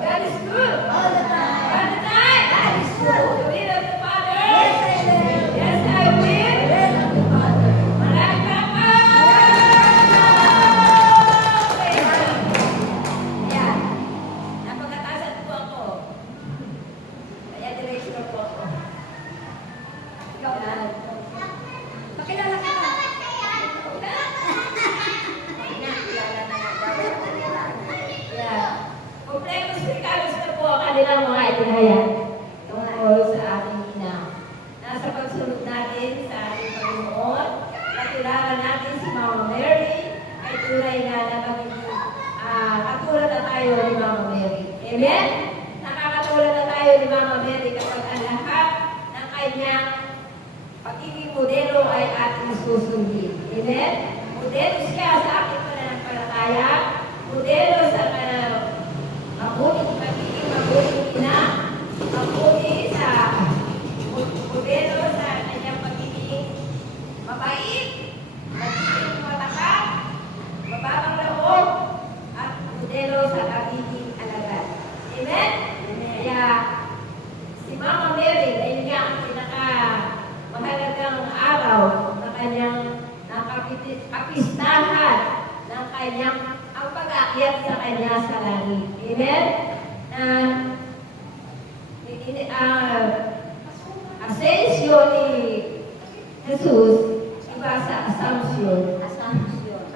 God is good. All the time. All the time. God is good. The will of the Father. Yes, I will. Yes, I will. The will of the Father. Maraming salamat. Ayan. Napagkatasan po ako. Kaya diretso po ako. Ikaw na. Ayan. Pakilala ka na. Ayan. Kompleto spiritualis na po ang kanilang mga ipinahayag tungkol sa ating ina. Nasa pagsunod natin sa ating Panginoon, nakilala natin si Mama Mary, ay tunay na katulad na tayo ni Mama Mary. Amen? Nakakatulad na tayo ni Mama Mary kapag ang lahat ng kanyang pagiging modelo ay ating susundin. Amen? Modelo siya sa ating pananampalataya, modelo sa mabuting pagiging mabuting ina, mabuti sa modelo sa kanyang pagiging mabait, pagiging matakap, mababang loob, at modelo sa pagiging alagad. Amen? Kaya si Mama Mary ay niya ang pinakamahalagang araw na kanyang nakapistahan ng kanyang ang pag-aakyat sa kanya sa langit. Amen? Ascension ni Jesus, iba sa Assumption.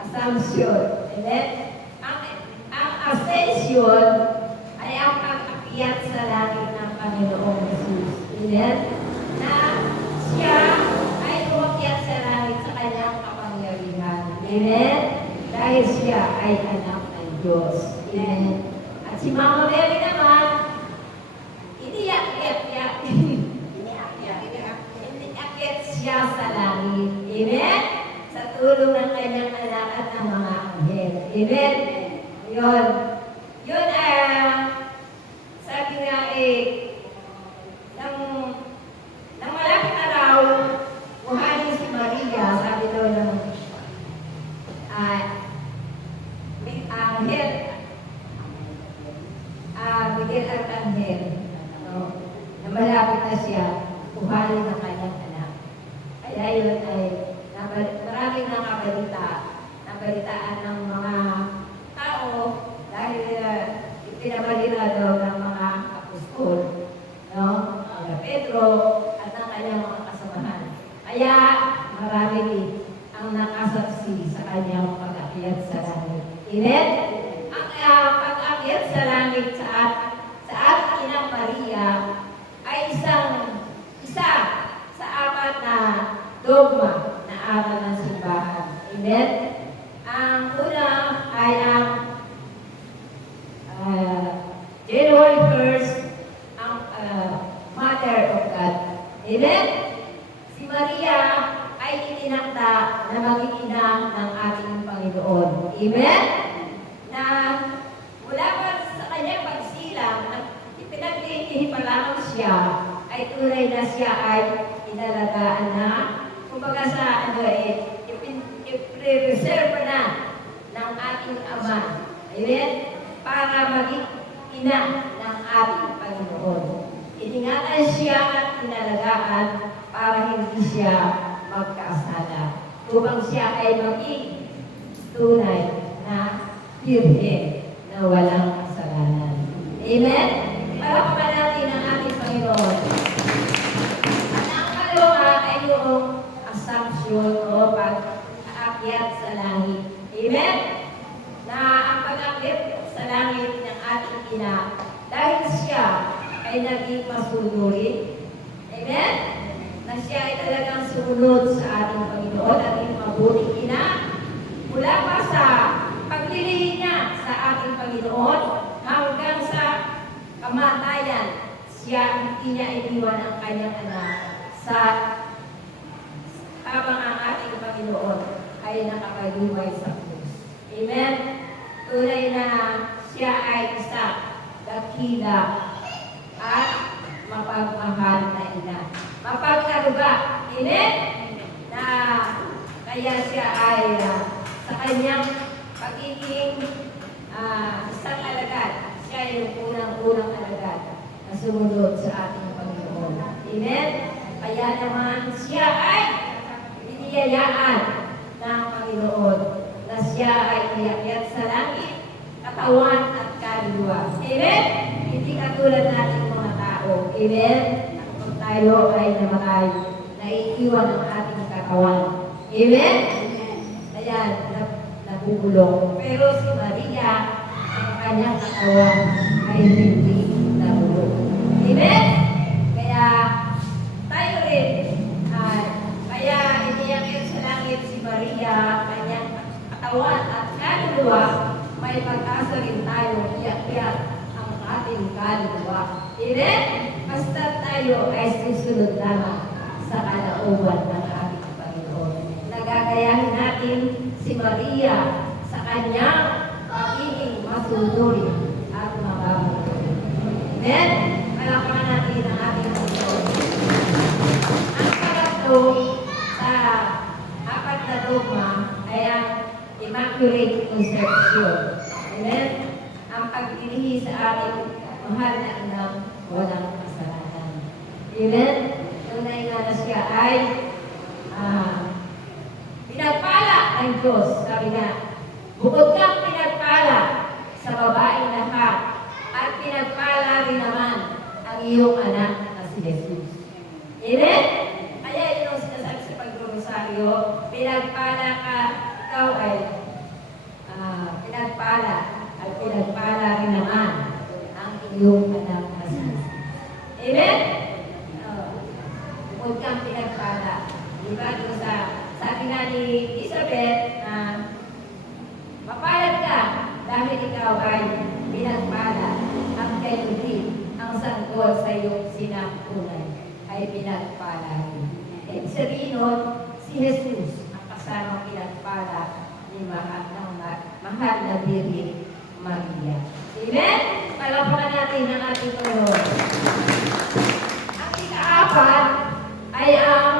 Assumption. Amen? Ang Ascension ay ang pag-aakyat sa langit ng Panginoong Jesus. Amen? Na siya ay umakyat sa langit sa kanyang kapangyarihan. Amen? Dahil siya ay anak ng Diyos. Amen. At si Mama Mary naman, iniakyat siya sa langit. Amen? Sa tulong ng kanyang anak at ng mga anghel. Amen? Yun. Yun sabi nga nang malapit na raw, buhayin si Maria, sabi daw ng Angel, Miguel Arcangel, na malapit na siya, buhayin ng kanyang anak. Kaya yun ay maraming nabalitaan ng mga tao dahil ipinabalita daw ng mga apostol, no? Pedro at ng kanyang mga kasamahan. Kaya marami din ang nakasaksi sa kanyang pag-akyat sa langit. Amen? Ang pag-akyat sa langit sa ating inang Maria ay isa sa apat na dogma na aral ng simbahan. Amen? Ang una ay ang January 1st, ang Mother of God. Amen? Si Maria ay itinakda na maging ina ng ating Panginoon. Amen? Na mula pa sa kanyang pagsilang at ipinaglilihi pa lamang siya, ay tunay na siya ay inalagaan na, kumbaga sa iprereserve na ng ating Ama. Amen? Para maging ina ng ating Panginoon. Iningatan siya at inalagaan para hindi siya magkasala. Upang siya ay maging tunay na birhen na walang kasalanan. Amen? Palakpakan natin ang ating Panginoon. At ang kalunga ay yung assumption o pag-aakyat sa langit. Amen? Na ang pag-aakyat sa langit ng ating ina dahil siya ay naging masunurin. Amen? Na siya ay talagang sumunod sa ating Panginoon at yung mabuting ina mula pa sa paglilihi niya sa ating Panginoon hanggang sa kamatayan. Hindi niya iniwan ang kanyang anak sa habang ang ating Panginoon ay nakapaghiway sa krus. Amen? Tunay na siya ay isa, dakila, at mapagmahal na ina. Mapagkaruga. Amen? Na kaya siya ay sa kanyang pagiging isang alagad, siya yung unang sumunod sa ating Panginoon. Amen? Kaya naman siya ay biniyayaan ng Panginoon na siya ay iakyat sa langit, katawan at kaluluwa. Amen? Hindi katulad nating mga tao. Amen? Kung tayo ay namatay, naiiwan ang ating katawan. Amen? Ayan, nabubulong. Pero si Maria, ang kanyang katawan ay hindi nabulong. Amen? Kaya tayo rin, kaya iniyakin sa langit si Maria, kanyang katawan at kaluluwa, may pag-asa rin tayo iyakyat ang ating kaluluwa. Amen? Basta tayo ay susunod lamang sa kalooban ng ating Panginoon. Nagagayahin natin si Maria sa kanyang pagiging masusuri at mababalik. Amen? Palakpakan natin ang ating Panginoon. Ang pangatlo sa apat na dogma ay ang Immaculate Conception. Amen? Ang pagdirihi sa ating mahal na anak walang kasalanan. Amen? Tunay na siya ay pinagpala ng Diyos. Sabi nga, bukod kang pinagpala sa babaeng lahat at pinagpala rin naman ang iyong anak na si Jesus. Amen? Kaya yun ang sinasabi sa pag-rosaryo, pinagpala ka, ikaw ay pinagpala at pinagpala rin naman ang iyong anak na si Jesus. Amen? Bukod kang pinagpala. Diba? Diba sabi nga ni Elizabeth na mapalad ka dahil ikaw ay pinagpala at kayo din ang sanggol sa iyong sinampunan ay pinagpala rin. Ibig sabihin nun, si Jesus ang kasamang pinagpala ni mahal na Birhen Maria. Amen? Palakpakan natin ang ating Panginoon. Ang ika-apat ay ang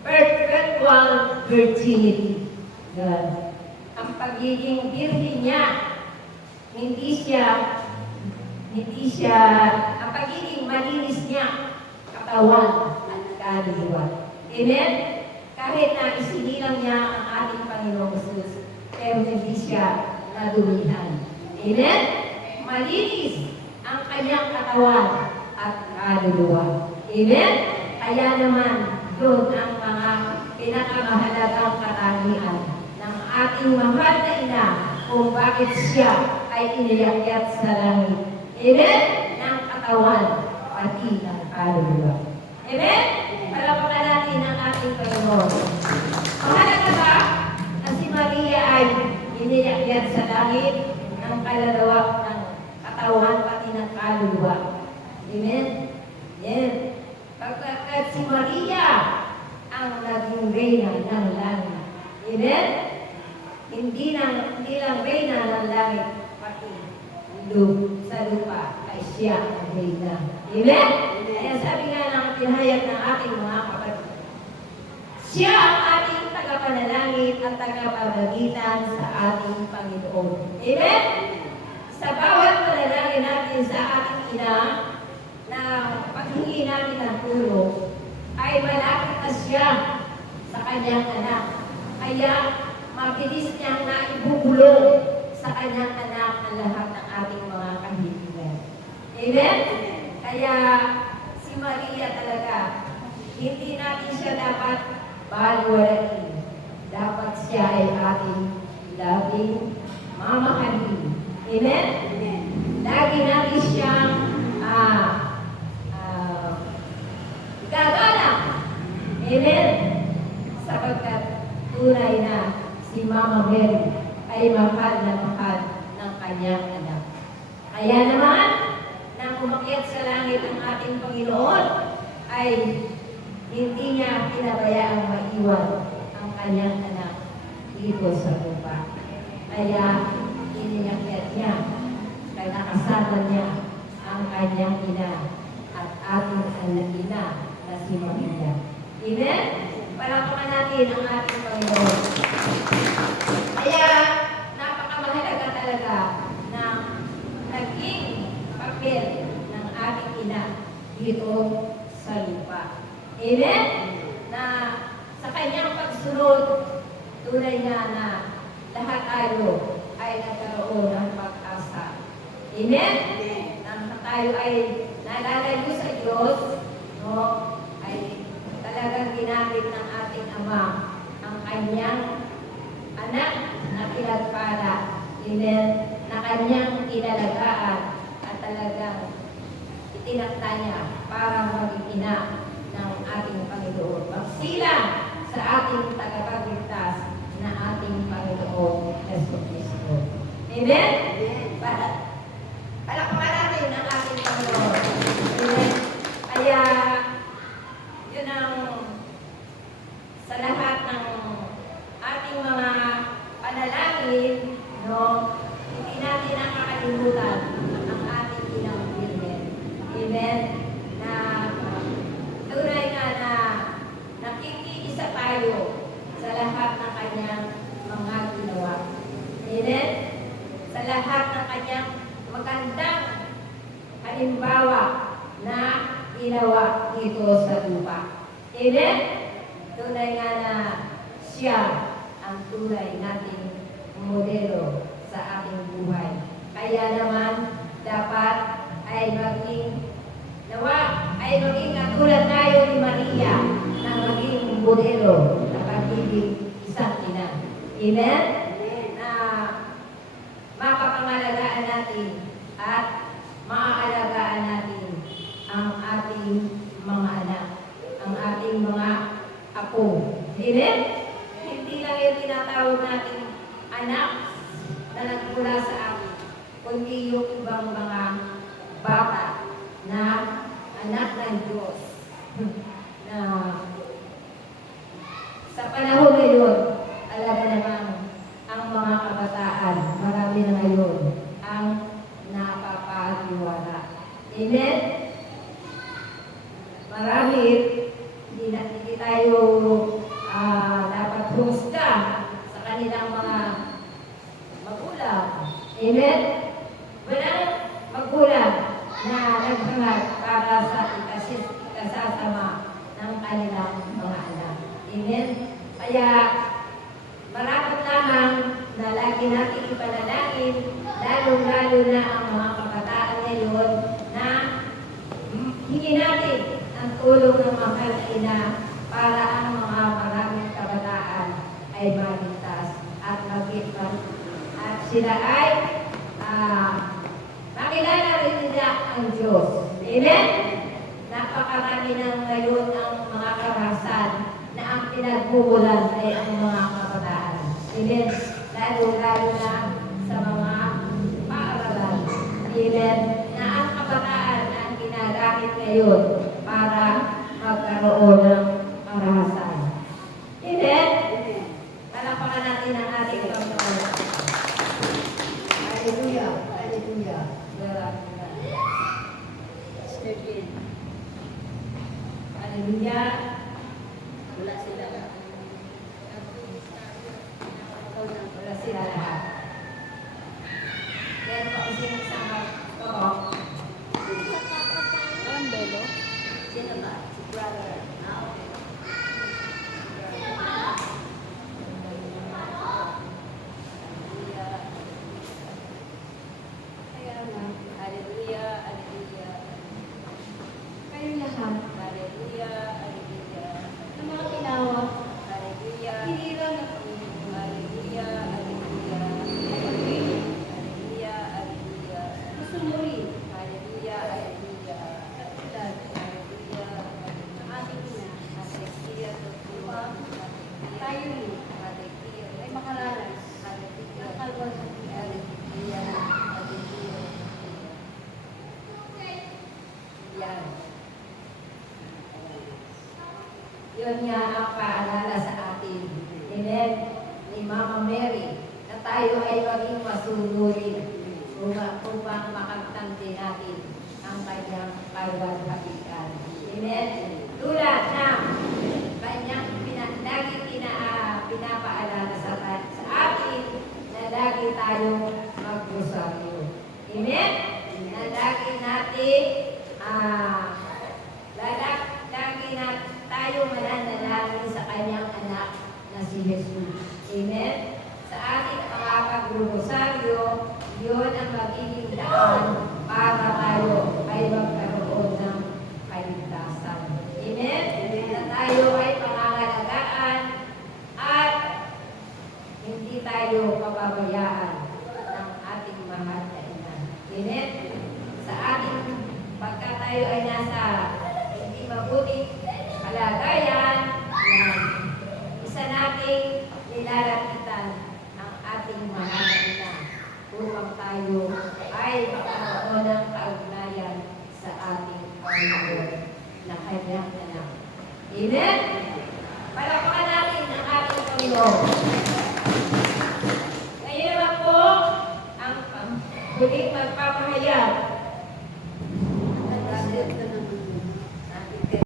perpetual virginity. God. Ang pagiging birhen niya, ang pagiging malinis niya, katawan at kaluluwa. Amen? Kahit na isinilang niya ang ating Panginoong Jesus, pero hindi siya nadumihan. Amen? Malinis ang kanyang katawan at kaluluwa. Amen? Kaya naman, yun ang mga pinakamahalagang katangian ng ating mahal na ina kung bakit siya ay iniyakyat sa langit. Amen? Ng katawan, pati ng kaluluwa. Amen? Palakpakan natin ang ating Panginoon. Mahalaga ba na si Maria ay iniyakyat sa langit ng kaluluwa, ng katawan, pati ng kaluluwa? Amen? Yes. Pagkat si Maria ang naging reyna ng langit. Amen? Hindi lang reyna ng langit, pati sa lupa ay siya ang reyna. Amen? Kaya sabi nga ng pinahayag ng ating mga kapatid, siya ang ating tagapanalangin at tagapamagitan sa ating Panginoon. Amen? Sa bawat panalangin natin sa ating ina, na paghingi natin ng tulong, ay malapit na siya sa kanyang anak. Kaya mabilis niyang naibubulong sa kanyang anak ang lahat ng ating mga kahilingan. Amen? Kaya si Maria talaga, hindi natin siya dapat balwalain. Dapat siya ay ating laging mamahalin. Amen? Lagi natin siyang gagana. Amen? Sapagkat tunay na si Mama Mary ay mahal na mahal ng kanyang anak. Kaya naman, nang umakyat sa langit ang ating Panginoon, ay hindi niya pinabayaang maiwan ang kanyang anak dito sa lupa. Kaya iniyakyat niya, kaya nakasama niya ang kanyang ina at ating anak ina na si Maria. Amen? Palakpakan natin ang ating Panginoon. Kaya napakamahalaga talaga na naging papel ng ating ina dito sa lupa. Amen? Na sa kanyang pagsunod, tunay na lahat tayo ay nagkaroon ng pag-asa. Amen? Na tayo ay nalalayo sa Diyos, no? Ay talagang ginamit ng ating Ama ang kanyang anak na pinagpala. Amen? Na kanyang inalagaan at talagang itinakda niya para maging ina ng ating Panginoon. Magsilang sa ating tagapagligtas na ating Panginoon Jesucristo. Amen? Palakpakan natin ang ating Panginoon. Amen? Kaya, yun ang sa lahat ng ating mga panalangin, no, hindi natin nakakalimutan ang ating inang Birhen. Amen? Na tunay nga na nakikiisa tayo sa lahat ng kanyang mga ginawa. Amen? Sa lahat ng kanyang magandang halimbawa na ginawa dito sa lupa. Amen? Tunay nga na siya ang tunay nating modelo sa ating buhay. Kaya naman, dapat ay maging katulad tayo ni Maria na maging modelo na pagiging isang ina. Amen? Na mapapangalagaan natin at maaalagaan natin ang ating mga anak, ang ating mga apo. Amen? Hindi lang yung tinatawag natin anak na nagmula sa akin, kundi yung ibang mga bata na anak ng Diyos. Na sa panahon ngayon, talaga naman ang mga kabataan, marami na ngayon ang napapatiwala. Amen? Marami, hindi tayo dapat husga sa kanilang mga magulang. Amen? Walang magulang na naghangad para sa ikasasama ng kanilang mga anak. Amen? Kaya, marapat lamang na lagi natin ipanalangin, lalo-lalo na ang mga kabataan ngayon na hingin natin ang tulong ng mahal na ina para ang mga maraming kabataan ay maligtas at magiging at sila ay makilala rin nila ang Diyos. Amen? Napakarami na ngayon ang mga karahasan na ang pinagbubulan ay ang mga kabataan. Amen? Lalo-lalo na sa mga paaralan. Amen? Na ang kabataan ang ginagamit ngayon para magkaroon ng karahasan. Amen? Palakpakan natin ang ating Panginoon. Hallelujah! Hallelujah! Hallelujah! Wala sila lahat. Wala sila lahat. Kaya pa kung sino isang kapag Ang belo. sino ba? Si brother. Okay. Hallelujah, hallelujah. Kayo lahat. Hallelujah, hallelujah. Ang mga tinawag. Hallelujah. Hindi lang Hallelujah, hallelujah. Hallelujah, hallelujah. masumuri. Hallelujah, hallelujah. Katulad Hallelujah, ng ating ina. hallelujah. Tayo rin Hallelujah. ay makaranas Hallelujah. ng kalwasan. Hallelujah. Hallelujah. Yan. Yun nga ang paalala sa atin. Amen. Ni Mama Mary, na tayo ay maging masunurin upang makagtante natin ang kanyang kalwalhatian. Amen. Tulad na kanyang lagi pinapaalala sa atin na lagi tayong mag-rosaryo. Amen? Na lagi natin tayo ay nasa hindi mabuting kalagayan, yan. Isa nating nilalapitan ang ating mahal na ina upang tayo ay magkaroon ng kaugnayan sa ating Panginoon na kanyang anak. Amen? Palakpakan natin ang ating Panginoon.